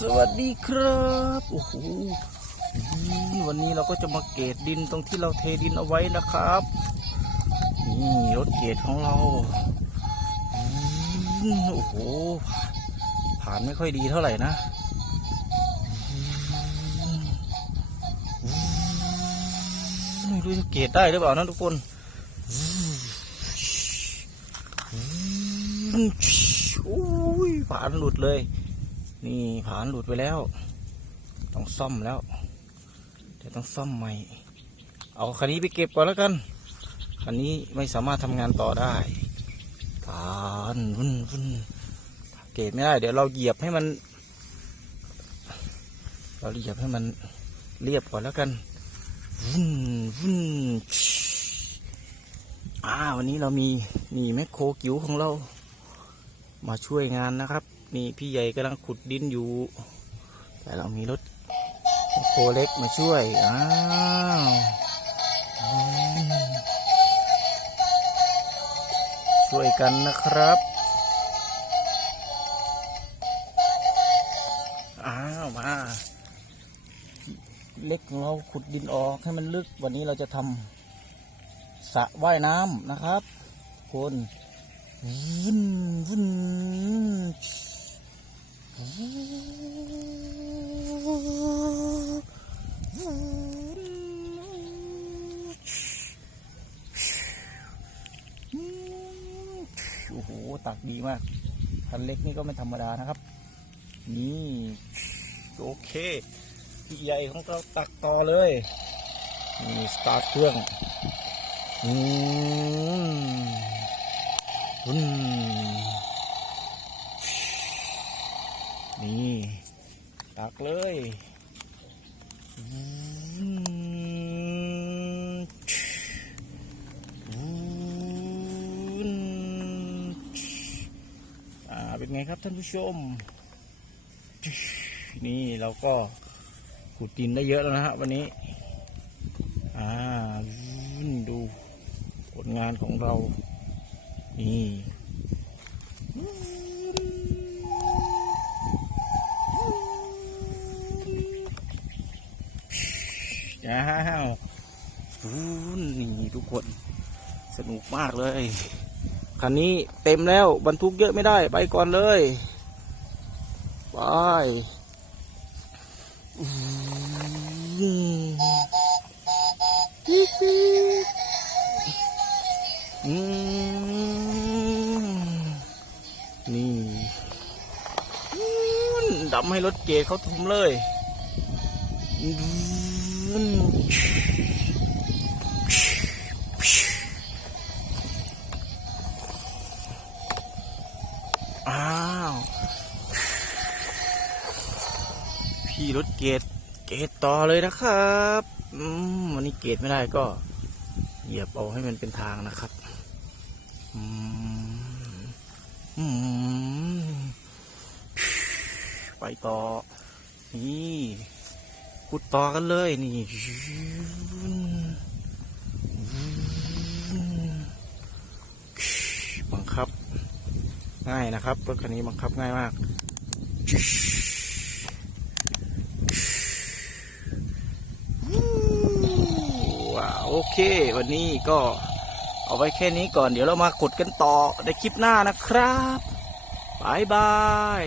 สวัสดีครับโอ้โหวันนี้เราก็จะมาเกตดินตรงที่เราเทดินเอาไว้นะครับนี่รถเกตของเราโอ้โหผ่านไม่ค่อยดีเท่าไหร่นะไม่รู้จะเกตได้หรือเปล่านะทุกคนโอ้ยผ่านหลุดเลย นี่ผานหลุดไปแล้ว ต้องซ่อมแล้วเดี๋ยวต้องซ่อมใหม่ เอาคันนี้ไปเก็บก่อนแล้วกันคันนี้ไม่สามารถทำงานต่อได้ผานวุ่นวุ่นเก็บไม่ได้ เดี๋ยวเราเหยียบให้มัน เราเหยียบให้มันเรียบก่อนแล้วกันวุ่นวุ่นอ่าวันนี้เรามีนี่แมคโครกิ๋วของเรา มาช่วยงานนะครับ นี่พี่ใหญ่กำลังขุดดินอยู่ แต่เรามีรถโคเล็กมาช่วย อ้าวช่วยกันนะครับ อ้าวมา เล็กของเราขุดดินออกให้มันลึก วันนี้เราจะทำสระว่ายน้ำนะครับ คนวุ่นวุ่น โอ้โห ตักดีมาก คันเล็กนี่ก็ไม่ธรรมดานะครับ นี่ โอเค พี่ใหญ่ของเราตักต่อเลย นี่สตาร์ทเครื่อง อืมอืม ตักเลยอืมอืมอ่าเป็นไงครับท่านผู้ชม นี่เราก็ขุดดินได้เยอะแล้วนะฮะวันนี้ อ่าดูผลงานของเรา นี่ อ้าวนี่ทุกคน สนุกมากเลยคันนี้เต็มแล้วบรรทุกเยอะไม่ได้ ไปก่อนเลยไปนี่ดำให้รถเกตเขาทุ่มเลย อืมอ้าว พี่รถเกตเกตต่อเลยนะครับวันนี้เกตไม่ได้ก็ เหยียบเอาให้มันเป็นทางนะครับอืมอืมไปต่อ นี่ ขุดต่อกันเลยนี่บังคับ ง่ายนะครับรถคันนี้บังคับง่ายมากว้าโอเค วันนี้ก็เอาไว้แค่นี้ก่อนเดี๋ยวเรามาขุดกันต่อในคลิปหน้านะครับบายบาย